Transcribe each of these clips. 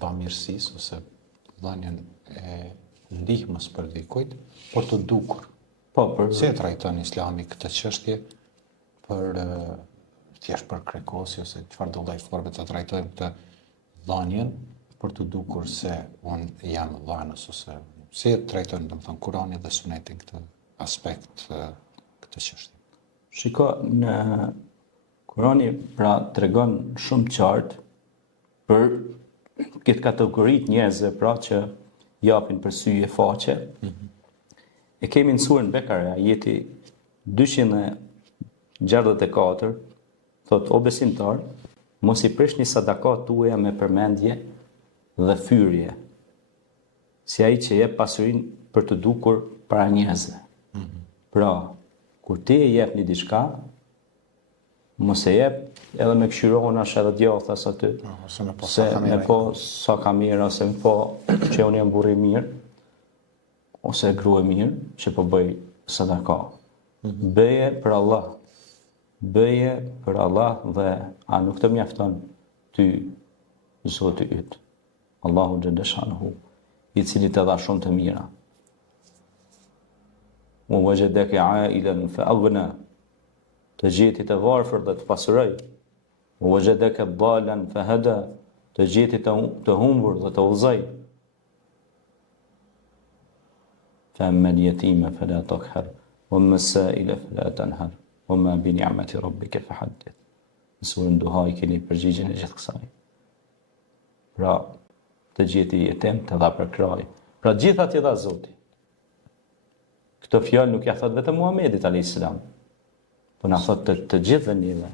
bamirësisë ose dhënien e ndihmës për dikujt, por të dukur. Si e trajton Islami këtë çështje për thjesht për krekosi ose çfarë do lloj forme të trajtojmë këtë dhënien për të dukur se unë jam dhënës ose si e trajtojnë domethënë Kurani dhe Suneti këtë aspekt këtë çështje. Shiko, në Kurani pra tregon shumë qartë për këtë kategoritë njerëzve pra që japin për syje faqe. E kemi në surën Bekare, ajeti 264, thot, o besimtar, mos i prishni sadakat tuaja me përmendje dhe fyrje, si ai që jep pasurinë për të dukur para njerëzve. Pra, kur ti e jep një diçka, mos e jep edhe me këshironash edhe djathas aty, se me po sa ka mirë, ose me po që unë jam burri mirë, ose grua mirë, që po bëj sadaka. Bëje për Allah. Bëje për Allah dhe a nuk të mjafton ty, Zoti yt, Allahu xhalla shanuhu, i cili të dha shumë të mira. Wa wajadaka ailan fa aghna, të gjeti të varfër dhe të pasuroj. Wa wajadaka dalan fa hada, të gjeti të humbur dhe të udhëzoj. Fa amma al-yatima fala taqhar, wa amma as-sa'ila fala tanhar, wa ma bi ni'mati rabbika fahaddith. Në surën Duha i keni përgjigjen e gjithë kësaj. Pra, të gjeti jetem të dha për kraj. Pra gjitha t'i dha Zoti. Këtë fjalë nuk ja thot vetëm Muhamedit a.s. Po na thot të gjithëve njëve.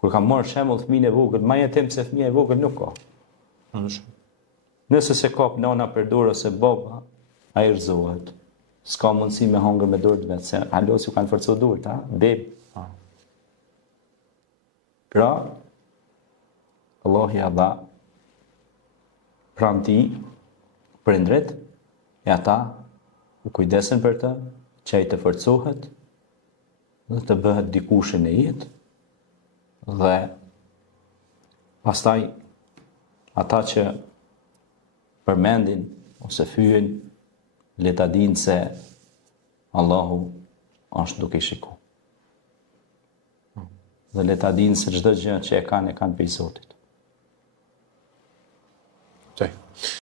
Kur kam marrë shembull fëmijën e vogël, më jetem se fëmia e vogël nuk ka. Nëse se kap nana për dorë ose baba, ai rrezohet. S'ka mundësi me hangër me dorë vetë, se halos ju kanë forcuar dorët, ha? Beb. Pra, Allah ja dha pranti prindrit, e ata u kujdesen për të, që ai të forcohet dhe të bëhet dikushën e jetë, dhe pastaj ata që përmendin ose fyen le ta dinë se Allahu është duke i shikuar. Dhe le ta dinë se çdo gjë që e kanë prej Zotit.